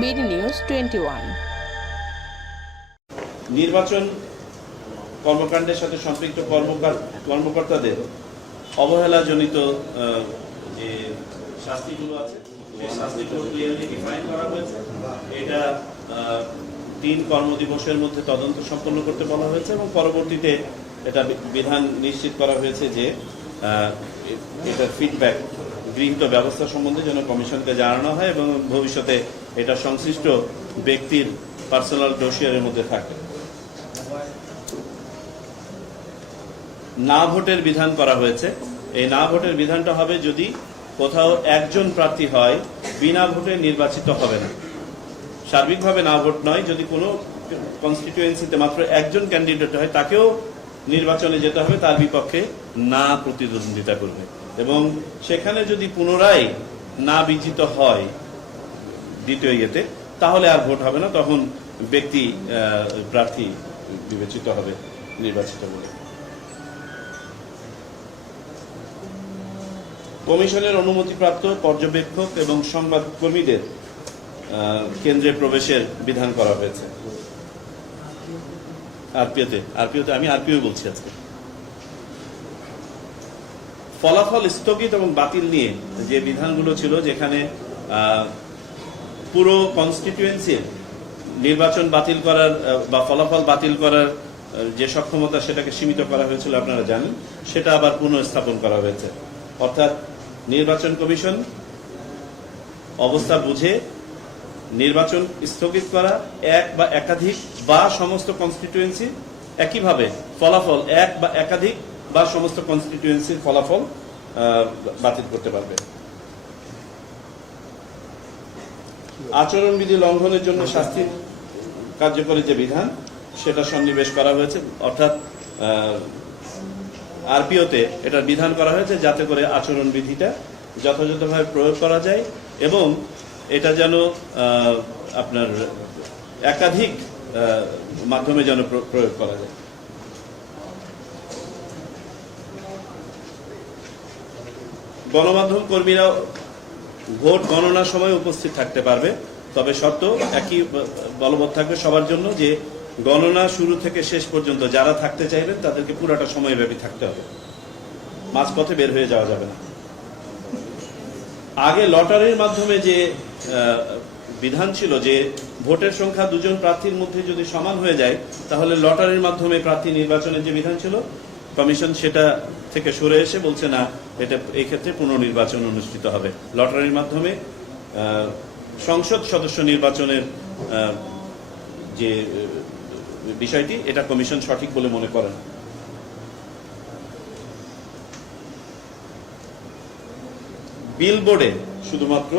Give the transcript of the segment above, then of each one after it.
BD news twenty one. নির্বাচন কর্মকাণ্ডের সাথে সম্পৃক্ত কর্মকর্তাদের অবহেলাজনিত যে শাস্তিগুলো আছে সেই শাস্তিগুলো ক্লিয়ারলি ডিফাইন করা হয়েছে। এটা তিন কর্মদিবসের মধ্যে তদন্ত সম্পন্ন করতে বলা হয়েছে এবং পরবর্তীতে এটা বিধান নিশ্চিত করা হয়েছে যে আহ, এ- এটার ফিডব্যাক গৃহীত ব্যবস্থা সম্বন্ধে যেন কমিশনকে জানানো হয় এবং ভবিষ্যতে এটা সংশ্লিষ্ট ব্যক্তির পার্সোনাল ডোসিয়ারের মধ্যে থাকে। না ভোটের বিধান করা হয়েছে। এই না ভোটের বিধানটা হবে যদি কোথাও একজন প্রার্থী হয়, বিনা ভোটে নির্বাচিত হবে না। সার্বিকভাবে না ভোট নয়, যদি কোনো কনস্টিটিউয়েন্সিতে মাত্র একজন ক্যান্ডিডেট হয়, তাকেও নির্বাচনে যেতে হবে, তার বিপক্ষে না প্রতিদ্বন্দ্বিতা করবে। এবং সেখানে যদি পুনরায় না বিজিত হয় দ্বিতীয় ইয়েতে তাহলে আর ভোট হবে না তখন ব্যক্তি প্রার্থী বিবেচিত হবে নির্বাচিত বলে। কমিশনের অনুমতিপ্রাপ্ত পর্যবেক্ষক এবং সংবাদকর্মীদের আহ, কেন্দ্রে প্রবেশের বিধান করা হয়েছে। আরপিওতে আরপিওতে আমি আরপিও বলছি আজকে। ফলাফল স্থগিত এবং বাতিল নিয়ে যে বিধানগুলো ছিল যেখানে পুরো কনস্টিটিউয়েন্সির নির্বাচন বাতিল করার বা ফলাফল বাতিল করার যে সক্ষমতা সেটাকে সীমিত করা হয়েছিল আপনারা জানেন, সেটা আবার পুনঃস্থাপন করা হয়েছে। অর্থাৎ নির্বাচন কমিশন অবস্থা বুঝে নির্বাচন স্থগিত করা, এক বা একাধিক বা সমস্ত কনস্টিটিউয়েন্সি একইভাবে ফলাফল এক বা একাধিক বা সমস্ত কনস্টিটিউয়েন্সির ফলাফল বাতিল করতে পারবে। আচরণবিধি লঙ্ঘনের জন্য শাস্তি কার্যকরী যে বিধান, সেটা সন্নিবেশ করা হয়েছে। অর্থাৎ আরপিওতে এটা বিধান করা হয়েছে যাতে করে আচরণবিধিটা যথাযথভাবে প্রয়োগ করা যায় এবং এটা যেন আপনার একাধিক মাধ্যমে যেন প্র- প্রয়োগ করা যায়। গণমাধ্যম কর্মীরা ভোট গণনার সময় উপস্থিত থাকতে পারবে। তবে শর্ত একই বলবৎ থাকবে সবার জন্য যে, গণনা শুরু থেকে শেষ পর্যন্ত যারা থাকতে চাইবেন, তাদেরকে পুরাটা সময়ব্যাপী থাকতে হবে। মাঝপথে বের হয়ে যাওয়া যাবে না। আগে লটারির মাধ্যমে যে বিধান ছিল যে, ভোটের সংখ্যা দুজন প্রার্থীর মধ্যে যদি সমান হয়ে যায়, তাহলে লটারির মাধ্যমে প্রার্থী নির্বাচনের যে বিধান ছিল, কমিশন সেটা থেকে সরে এসে বলছে না এটা এই ক্ষেত্রে পুনর্নির্বাচন অনুষ্ঠিত হবে। লটারির মাধ্যমে সংসদ সদস্য নির্বাচনের যে বিষয়টি, এটা কমিশন সঠিক বলে মনে করেন বিলবোর্ডে শুধুমাত্র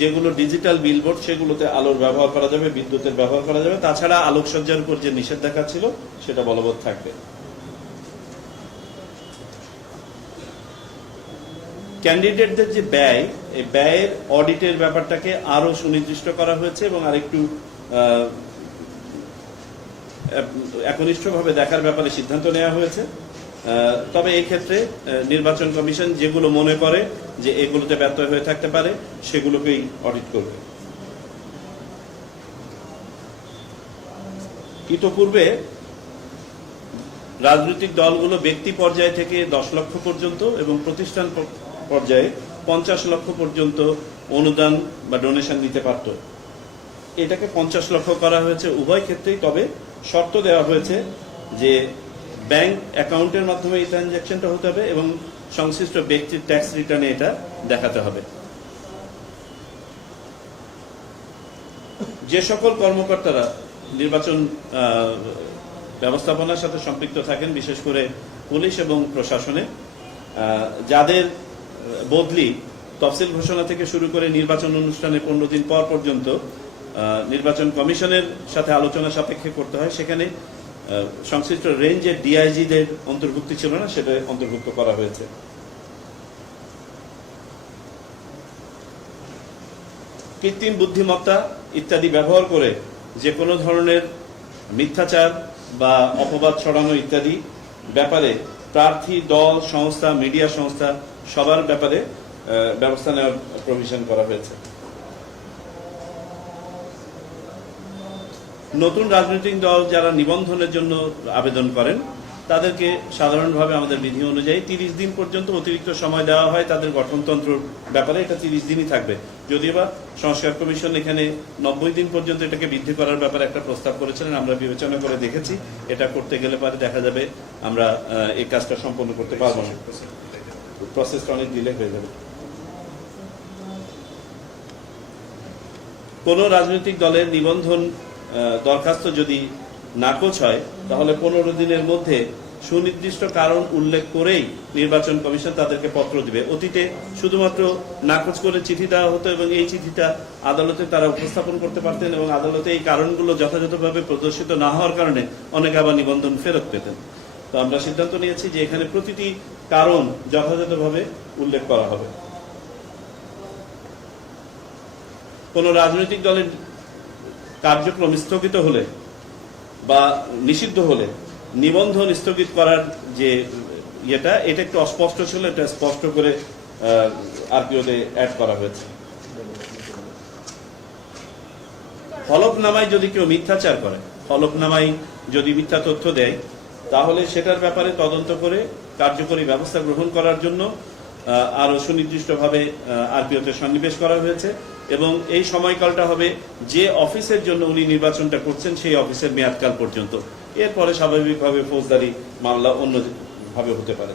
যেগুলো ডিজিটাল বিলবোর্ড, সেগুলোতে আলোর ব্যবহার করা যাবে, বিদ্যুতের ব্যবহার করা যাবে। তাছাড়া আলোকসজ্জার উপর যে নিষেধাজ্ঞা ছিল, সেটা বলবৎ থাকবে। ক্যান্ডিডেটদের যে ব্যয়, এই ব্যয়ের অডিটের ব্যাপারটাকে আরও সুনির্দিষ্ট করা হয়েছে এবং আরেকটু একনিষ্ঠভাবে দেখার ব্যাপারে সিদ্ধান্ত নেওয়া হয়েছে। তবে এই ক্ষেত্রে নির্বাচন কমিশন যেগুলো মনে করে যে এগুলোতে ব্যর্থ হয়ে থাকতে পারে, সেগুলোকেই অডিট করবে। ইতোপূর্বে রাজনৈতিক দলগুলো ব্যক্তি পর্যায় থেকে দশ লক্ষ পর্যন্ত এবং প্রতিষ্ঠান পর্যায়ে পঞ্চাশ লক্ষ পর্যন্ত অনুদান বা ডোনেশন দিতে পারত। এটাকে পঞ্চাশ লক্ষ করা হয়েছে উভয় ক্ষেত্রেই, তবে শর্ত দেওয়া হয়েছে যে ব্যাংক অ্যাকাউন্টের মাধ্যমে এই ট্রানজ্যাকশনটা হতে হবে এবং সংশ্লিষ্ট ব্যক্তির ট্যাক্স রিটার্নে এটা দেখাতে হবে। যে সকল কর্মকর্তারা নির্বাচন ব্যবস্থাপনার সাথে সম্পৃক্ত থাকেন, বিশেষ করে পুলিশ এবং প্রশাসনে যাদের বদলি, তফসিল ঘোষণা থেকে শুরু করে নির্বাচন অনুষ্ঠানের পনেরো দিন পর পর্যন্ত নির্বাচন কমিশনের সাথে আলোচনা সাপেক্ষে করতে হয়। সেখানে সংশ্লিষ্ট রেঞ্জের ডিআইজিদের অন্তর্ভুক্তি ছিল না, সেটা অন্তর্ভুক্ত করা হয়েছে। কৃত্রিম বুদ্ধিমত্তা ইত্যাদি ব্যবহার করে যে কোনো ধরনের মিথ্যাচার বা অপবাদ ছড়ানো ইত্যাদি ব্যাপারে প্রার্থী, দল, সংস্থা, মিডিয়া সংস্থা সবার ব্যাপারে ব্যবস্থা নেওয়ার প্রভিশন করা হয়েছে। নতুন রাজনৈতিক দল যারা নিবন্ধনের জন্য আবেদন করেন, তাদেরকে সাধারণভাবে আমাদের বিধি অনুযায়ী তিরিশ দিন পর্যন্ত অতিরিক্ত সময় দেওয়া হয় তাদের গঠনতন্ত্র ব্যাপারে, এটা তিরিশ দিনই থাকবে। যদিও বা সংস্কার কমিশন এখানে নব্বই দিন পর্যন্ত এটাকে বৃদ্ধি করার ব্যাপারে একটা প্রস্তাব করেছিলেন, আমরা বিবেচনা করে দেখেছি। এটা করতে গেলে পরে দেখা যাবে আমরা এই কাজটা সম্পন্ন করতে পারব না। প্রসেসটা অনেক ডিলে হয়ে যাবে। কোনো রাজনৈতিক দলের নিবন্ধন দরখাস্ত যদি নাকচ হয়, তাহলে পনেরো দিনের মধ্যে সুনির্দিষ্ট কারণ উল্লেখ করেই নির্বাচন কমিশন তাদেরকে পত্র দিবে। অতীতে শুধুমাত্র নাকচ করে চিঠি দেওয়া হতো এবং এই চিঠিটা আদালতে তারা উপস্থাপন করতে পারতেন এবং আদালতে এই কারণগুলো যথাযথভাবে প্রদর্শিত না হওয়ার কারণে অনেকে আবার নিবন্ধন ফেরত পেতেন। তো আমরা সিদ্ধান্ত নিয়েছি যে এখানে প্রতিটি কারণ যথাযথভাবে উল্লেখ করা হবে। কোন রাজনৈতিক দলের কার্যক্রম স্থগিত হলে বা নিষিদ্ধ হলে নিবন্ধন স্থগিত করার যে ইয়েটা, এটা একটু অস্পষ্ট ছিল, এটা স্পষ্ট করে আরপিওতে অ্যাড করা হয়েছে। হলফনামায় যদি কেউ মিথ্যাচার করে, হলফনামায় যদি মিথ্যা তথ্য দেয় তাহলে সেটার ব্যাপারে তদন্ত করে কার্যকরী ব্যবস্থা গ্রহণ করার জন্য আহ, আরও সুনির্দিষ্টভাবে আরপিওতে সন্নিবেশ করা হয়েছে এবং এই সময়কালটা হবে যে অফিসের জন্য উনি নির্বাচনটা করছেন সেই অফিসের মেয়াদকাল পর্যন্ত। এরপরে স্বাভাবিকভাবে ফৌজদারি মামলা অন্য ভাবে হতে পারে।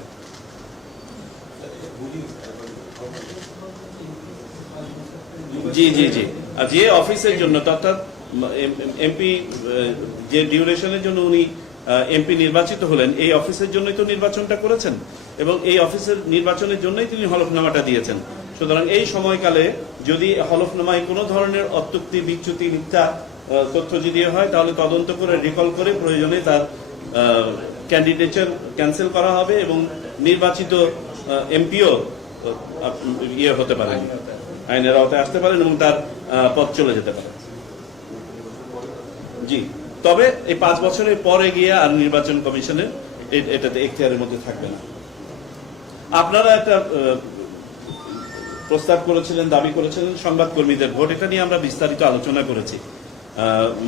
জি জি জি। যে অফিসের জন্য অর্থাৎ এমপি যে ডিউরেশনের জন্য উনি এমপি নির্বাচিত হলেন, এই অফিসের জন্যই তো নির্বাচনটা করেছেন এবং এই অফিসের নির্বাচনের জন্যই তিনি হলফনামাটা দিয়েছেন। সুতরাং এই সময়কালে যদি হলফনামায় কোনো ধরনের অত্যুক্তি, বিচ্যুতি, মিথ্যা তথ্য যদি হয়, তাহলে তদন্ত করে রিকল করে প্রয়োজনে তার ক্যান্ডিডেচার ক্যান্সেল করা হবে এবং নির্বাচিত এমপিও ইয়ে হতে পারেন। আইনের আওতায় আসতে পারেন এবং তার পথ চলে যেতে পারে। জি। তবে এই পাঁচ বছরের পরে গিয়ে আর নির্বাচন কমিশনের এটাতে এখতিয়ারের মধ্যে থাকবে না। আপনারা একটা প্রস্তাব করেছিলেন, দাবি করেছিলেন, সংবাদকর্মীদের ভোট। এটা নিয়ে আমরা বিস্তারিত আলোচনা করেছি।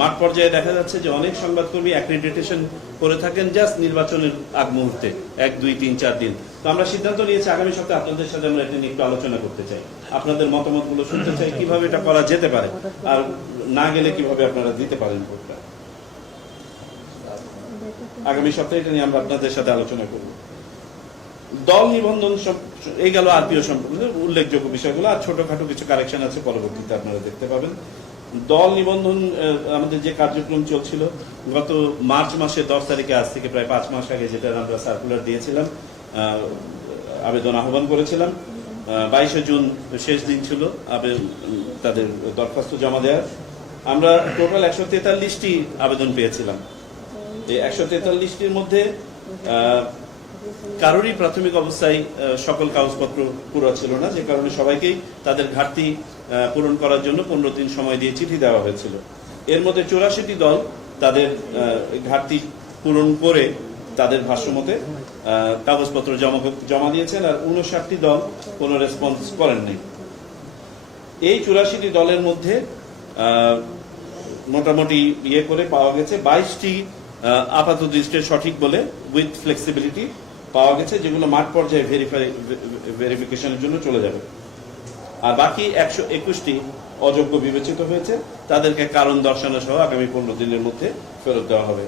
মাঠ পর্যায়ে দেখা যাচ্ছে যে অনেক সংবাদকর্মী অ্যাক্রিডিটেশন করে থাকেন জাস্ট নির্বাচনের আগ মুহূর্তে, এক, দুই, তিন, চার দিন। তো আমরা সিদ্ধান্ত নিয়েছি, আগামী সপ্তাহে আপনাদের সাথে আমরা এটা নিয়ে একটু আলোচনা করতে চাই। আপনাদের মতামতগুলো শুনতে চাই, কীভাবে এটা করা যেতে পারে? আর না গেলে কীভাবে আপনারা দিতে পারেন ভোটটা? আগামী সপ্তাহে এটা নিয়ে আমরা আপনাদের সাথে আলোচনা করব। দল নিবন্ধন এই গেল আরপিও সম্পর্কে উল্লেখযোগ্য বিষয়গুলো, আর ছোটখাটো কিছু কারেকশন আছে, পরবর্তীতে আপনারা দেখতে পাবেন। দল নিবন্ধন আমাদের যে কার্যক্রম চলছিল, গত মার্চ মাসের দশ তারিখে, আজ থেকে প্রায় পাঁচ মাস আগে যেটা আমরা সার্কুলার দিয়েছিলাম আবেদন আহ্বান করেছিলাম। বাইশে জুন শেষ দিন ছিল তাদের দরখাস্ত জমা দেওয়ার। আমরা টোটাল একশো তেতাল্লিশটি আবেদন পেয়েছিলাম। এই একশো তেতাল্লিশটির মধ্যে কারোরই প্রাথমিক অবস্থায় সকল কাগজপত্র পুরো ছিল না, যে কারণে সবাইকেই তাদের ঘাটতি পূরণ করার জন্য পনেরো দিন সময় দিয়ে চিঠি দেওয়া হয়েছিল। এর মধ্যে চৌরাশিটি দল তাদের ঘাটতি পূরণ করে তাদের ভাষ্যমতে কাগজপত্র জমা জমা দিয়েছেন আর উনষাটটি দল কোনো রেসপন্স করেননি এই চুরাশিটি দলের মধ্যে মোটামুটি ইয়ে করে পাওয়া গেছে, বাইশটি আপাত দৃষ্টির সঠিক বলে উইথ ফ্লেক্সিবিলিটি পাওয়া গেছে, যেগুলো মাঠ পর্যায়ে ভেরিফাই ভেরিফিকেশনের জন্য চলে যাবে। আর বাকি একশো একুশটি অযোগ্য বিবেচিত হয়েছে, তাদেরকে কারণ দর্শানো সহ আগামী পনেরো দিনের মধ্যে ফেরত দেওয়া হবে।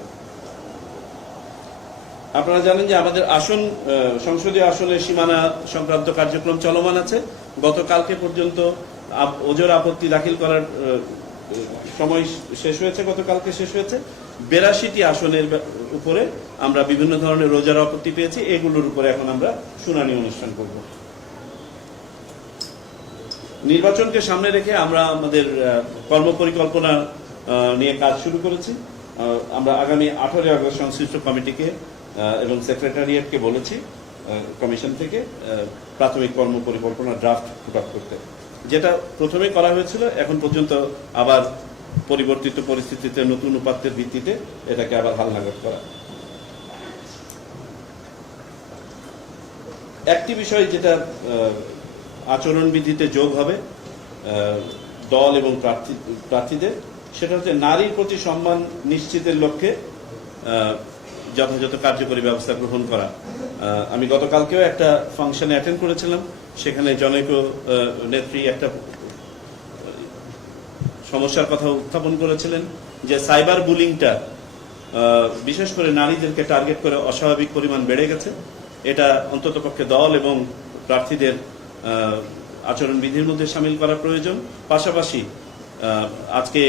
আপনারা জানেন যে আমাদের আসন সংসদীয় আসনের সীমানা সংক্রান্ত কার্যক্রম চলমান আছে। গতকালকে পর্যন্ত ওজোর আপত্তি দাখিল করার সময় শেষ হয়েছে, গতকালকে শেষ হয়েছে। বেরাশিটি আসনের উপরে আমরা বিভিন্ন ধরনের রোজার আপত্তি পেয়েছি এগুলোর উপরে এখন আমরা শুনানি অনুষ্ঠান করব। নির্বাচনকে সামনে রেখে আমরা আমাদের আহ, কর্মপরিকল্পনা আহ, নিয়ে কাজ শুরু করেছি। আমরা আগামী আঠারোই আগস্ট সংশ্লিষ্ট কমিটিকে এবং সেক্রেটারিয়েটকে বলেছি কমিশন থেকে প্রাথমিক কর্ম পরিকল্পনা ড্রাফট আপ করতে। যেটা প্রথমে করা হয়েছিল এখন পর্যন্ত আবার পরিবর্তিত পরিস্থিতিতে, নতুন উপাত্তের ভিত্তিতে এটাকে আবার হালনাগাদ করা। একটি বিষয় যেটা আচরণবিধিতে যোগ হবে দল এবং প্রার্থী, প্রার্থীদের, সেটা হচ্ছে নারীর প্রতি সম্মান নিশ্চিতের লক্ষ্যে যথাযথ কার্যকরী ব্যবস্থা গ্রহণ করা। আমি গতকালকেও একটা ফাংশনে অ্যাটেন্ড করেছিলাম, সেখানে জনৈক নেত্রী একটা সমস্যার কথা উত্থাপন করেছিলেন যে সাইবার বুলিংটা বিশেষ করে নারীদেরকে টার্গেট করে অস্বাভাবিক পরিমাণ বেড়ে গেছে। এটা অন্ততপক্ষে দল এবং প্রার্থীদের আচরণবিধির মধ্যে সামিল করা প্রয়োজন। পাশাপাশি আজকে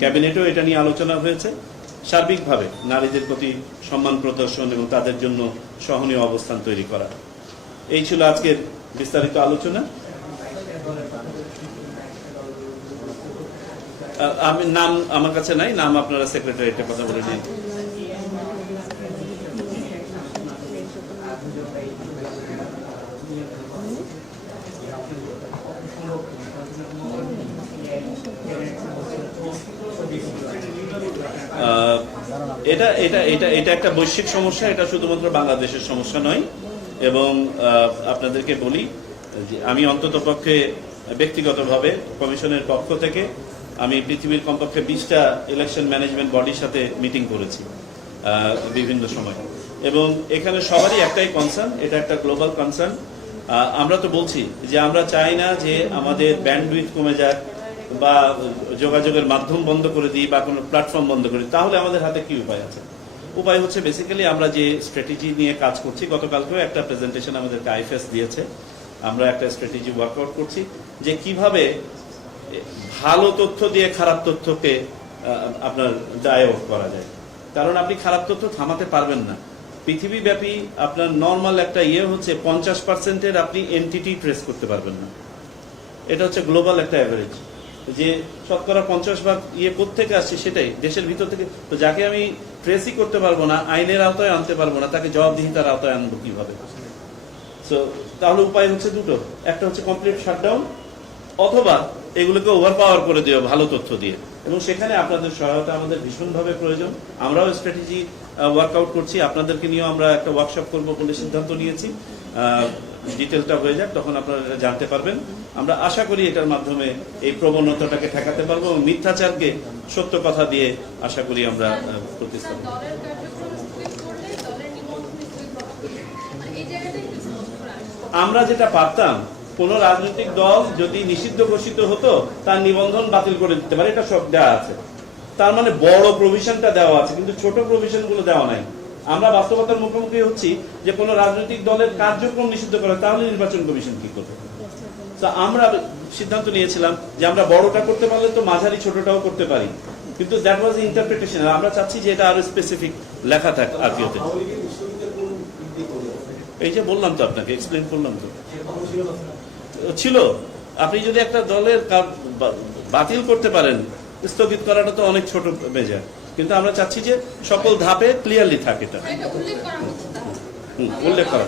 ক্যাবিনেটেও এটা নিয়ে আলোচনা হয়েছে। সার্বিকভাবে নারীদের প্রতি সম্মান প্রদর্শন এবং তাদের জন্য সহনীয় অবস্থান তৈরি করা। এই ছিল আজকের বিস্তারিত আলোচনা। আমি নাম আমার কাছে নাই, নাম আপনারা সেক্রেটারিতে কথা বলে নিন। এটা এটা এটা এটা একটা বৈশ্বিক সমস্যা, এটা শুধুমাত্র বাংলাদেশের সমস্যা নয়। এবং আপনাদেরকে বলি আমি অন্তত পক্ষে ব্যক্তিগতভাবে কমিশনের পক্ষ থেকে আমি পৃথিবীর কমপক্ষে বিশটা ইলেকশন ম্যানেজমেন্ট বডির সাথে মিটিং করেছি বিভিন্ন সময়। এবং এখানে সবারই একটাই কনসার্ন এটা একটা গ্লোবাল কনসার্ন আমরা তো বলছি যে আমরা চাই না যে আমাদের ব্যান্ডউইথ কমে যাক বা যোগাযোগের মাধ্যম বন্ধ করে দিই বা কোনো প্ল্যাটফর্ম বন্ধ করে তাহলে আমাদের হাতে কি উপায় আছে? উপায় হচ্ছে বেসিক্যালি আমরা যে স্ট্র্যাটেজি নিয়ে কাজ করছি, গতকালকেও একটা প্রেজেন্টেশন আমাদেরকে আইফএস দিয়েছে। আমরা একটা স্ট্র্যাটেজি ওয়ার্কআউট করছি যে কীভাবে ভালো তথ্য দিয়ে খারাপ তথ্যকে আপনার অফ করা যায়। কারণ আপনি খারাপ তথ্য থামাতে পারবেন না। পৃথিবীব্যাপী আপনার নর্মাল একটা ইয়ে হচ্ছে পঞ্চাশ পার্সেন্টের আপনি এনটিটি ট্রেস করতে পারবেন না। এটা হচ্ছে গ্লোবাল একটা অ্যাভারেজ যে শতকরা পঞ্চাশ ভাগ ইয়ে থেকে আসছে সেটাই, দেশের ভিতর থেকে। তো যাকে আমি ট্রেসই করতে পারব না, আইনের আওতায় আনতে পারব না, তাকে জবাবদিহিতার আওতায় আনব কীভাবে? তাহলে উপায় হচ্ছে দুটো। একটা হচ্ছে কমপ্লিট শাটডাউন অথবা এগুলোকে ওভার পাওয়ার করে দেওয়া ভালো তথ্য দিয়ে। এবং সেখানে আপনাদের সহায়তা আমাদের ভীষণভাবে প্রয়োজন। আমরাও স্ট্র্যাটেজি ওয়ার্কআউট করছি। আপনাদেরকে নিয়েও আমরা একটা ওয়ার্কশপ করব বলে সিদ্ধান্ত নিয়েছি। ডিটেলটা হয়ে যাক তখন আপনারা এটা জানতে পারবেন। আমরা আশা করি এটার মাধ্যমে এই প্রবণতাটাকে ঠেকাতে পারব এবং মিথ্যাচারকে সত্য কথা দিয়ে আশা করি আমরা প্রতিস্থাপন। মানে আমরা যেটা পারতাম কোন রাজনৈতিক দল যদি নিষিদ্ধ ঘোষিত হতো তার নিবন্ধন বাতিল করে দিতে পারে এটা সব দেওয়া আছে। তার মানে বড় প্রভিশনটা দেওয়া আছে কিন্তু ছোট প্রভিশনগুলো দেওয়া নাই। আমরা বাস্তবতার মুখোমুখি হচ্ছি যে কোন রাজনৈতিক দলের কার্যক্রম নিষিদ্ধ করে তাহলে নির্বাচন কমিশন কি করবে? তো আমরা সিদ্ধান্ত নিয়েছিলাম যে আমরা বড়টা করতে পারলে তো মাঝারি ছোটটাও করতে পারি। কিন্তু দ্যাট ওয়াজ ইন্টারপ্রিটেশন আমরা চাচ্ছি যে এটা আরও স্পেসিফিক লেখা থাক আর কি হতে আওয়ামী লীগের বিশ্ববিদ্যালয়ের কোন বৃদ্ধি করে? এই যে বললাম তো আপনাকে এক্সপ্লেন করলাম তো। ছিল। আপনি যদি একটা দলের বাতিল করতে পারেন স্থগিত করাটা তো অনেক ছোট মেজার কিন্তু আমরা চাচ্ছি যে সকল ধাপে ক্লিয়ারলি থাকে এটা। উল্লেখ করা।